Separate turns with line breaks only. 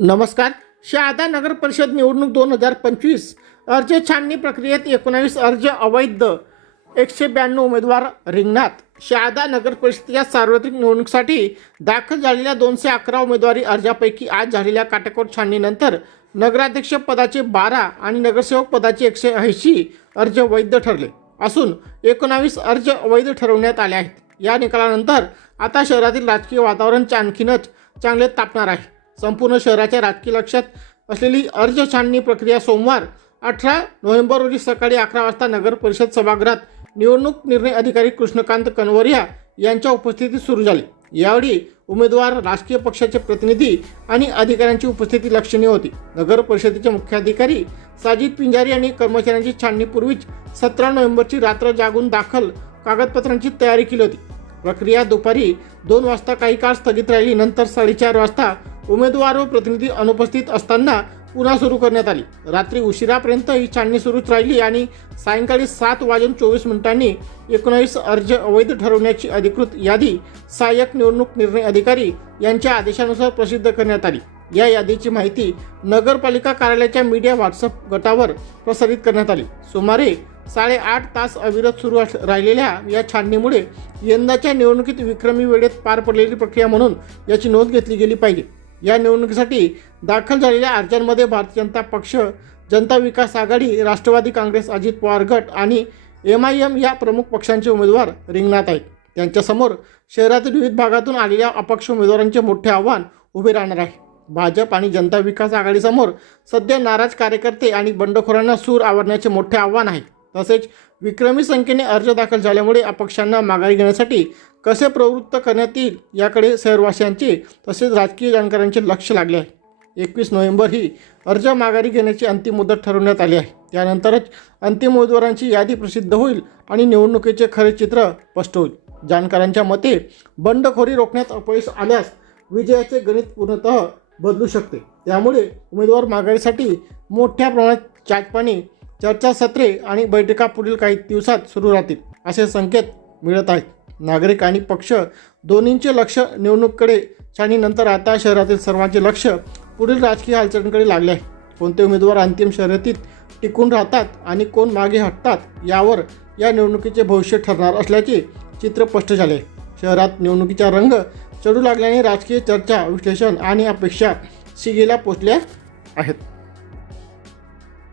नमस्कार. शहादा नगर परिषद निवडणूक दोन हजार पंचवीस अर्ज छाननी प्रक्रियेत एकोणावीस अर्ज अवैध. एकशे ब्याण्णव उमेदवार रिंगणात. शहादा नगर परिषद या सार्वत्रिक निवडणुकीसाठी दाखल झालेल्या दोनशे अकरा उमेदवारी अर्जापैकी आज झालेल्या काटेकोर छाननीनंतर नगराध्यक्ष पदाचे बारा आणि नगरसेवक पदाचे एकशे ऐंशी अर्ज वैध ठरले. असून एकोणावीस अर्ज अवैध ठरवण्यात आले आहेत. या निकालानंतर आता शहरातील राजकीय वातावरण आणखीनच चांगले तापणार आहे. संपूर्ण शहराच्या राजकीय लक्षात असलेली अर्ज छाननी प्रक्रिया सोमवार अठरा नोव्हेंबर रोजी सकाळी अकरा वाजता नगर परिषद सभागृहात निवडणूक निर्णय अधिकारी कृष्णकांत कनवरिया यांच्या उपस्थितीत सुरू झाली. यावेळी उमेदवार राजकीय पक्षाचे प्रतिनिधी आणि अधिकाऱ्यांची उपस्थिती लक्षणीय होती. नगर परिषदेचे मुख्याधिकारी साजिद पिंजारी यांनी कर्मचाऱ्यांची छाननीपूर्वीच सतरा नोव्हेंबरची रात्र जागून दाखल कागदपत्रांची तयारी केली होती. प्रक्रिया दुपारी दोन वाजता काही काळ स्थगित राहिली. नंतर साडेचार वाजता उमेदवार व प्रतिनिधी अनुपस्थित असताना पुन्हा सुरू करण्यात आली. रात्री उशिरापर्यंत ही छाननी सुरूच राहिली आणि सायंकाळी सात वाजून चोवीस मिनिटांनी एकोणावीस अर्ज अवैध ठरवण्याची अधिकृत यादी सहाय्यक निवडणूक निर्णय अधिकारी यांच्या आदेशानुसार प्रसिद्ध करण्यात आली. या यादीची माहिती नगरपालिका कार्यालयाच्या मीडिया व्हॉट्सअप गटावर प्रसारित करण्यात आली. सुमारे साडेआठ तास अविरत सुरू अस- राहिलेल्या या छाननीमुळे यंदाच्या निवडणुकीत विक्रमी वेळेत पार पडलेली प्रक्रिया म्हणून याची नोंद घेतली गेली पाहिजे. या निवडणुकीसाठी दाखल झालेल्या अर्जांमध्ये भारतीय जनता पक्ष जनता विकास आघाडी राष्ट्रवादी काँग्रेस अजित पवार गट आणि एम आय एम या प्रमुख पक्षांचे उमेदवार रिंगणात आहेत. त्यांच्यासमोर शहरातील विविध भागातून आलेल्या अपक्ष उमेदवारांचे मोठे आव्हान उभे राहणार आहे. भाजप आणि जनता विकास आघाडीसमोर सध्या नाराज कार्यकर्ते आणि बंडखोरांना सूर आवरण्याचे मोठे आव्हान आहे. तसेच विक्रमी संख्येने अर्ज दाखल झाल्यामुळे अपक्षांना माघारी घेण्यासाठी कसे प्रवृत्त करण्यात येईल याकडे शहरवासियांचे तसेच राजकीय जाणकारांचे लक्ष लागले आहे. एकवीस नोव्हेंबर ही अर्ज माघारी घेण्याची अंतिम मुदत ठरवण्यात आली आहे. त्यानंतरच अंतिम उमेदवारांची यादी प्रसिद्ध होईल आणि निवडणुकीचे खरे चित्र स्पष्ट होईल. जाणकारांच्या मते बंडखोरी रोखण्यात अपयश आल्यास विजयाचे गणित पूर्णतः बदलू शकते. त्यामुळे उमेदवार माघारीसाठी मोठ्या प्रमाणात चाटपाणी चर्चासत्रे आणि बैठका पुढील काही दिवसात सुरू राहतील असे संकेत मिळत आहेत. नागरिक आणि पक्ष दोन्हींचे लक्ष निवडणूककडे छानीनंतर आता शहरातील सर्वांचे लक्ष पुढील राजकीय हालचालींकडे लागले आहे. कोणते उमेदवार अंतिम शर्यतीत टिकून राहतात आणि कोण मागे हटतात यावर या निवडणुकीचे भविष्य ठरणार असल्याचे चित्र स्पष्ट झाले शहरात निवडणुकीचा रंग चढू लागल्याने राजकीय चर्चा विश्लेषण आणि अपेक्षा शिगेला पोचल्या आहेत.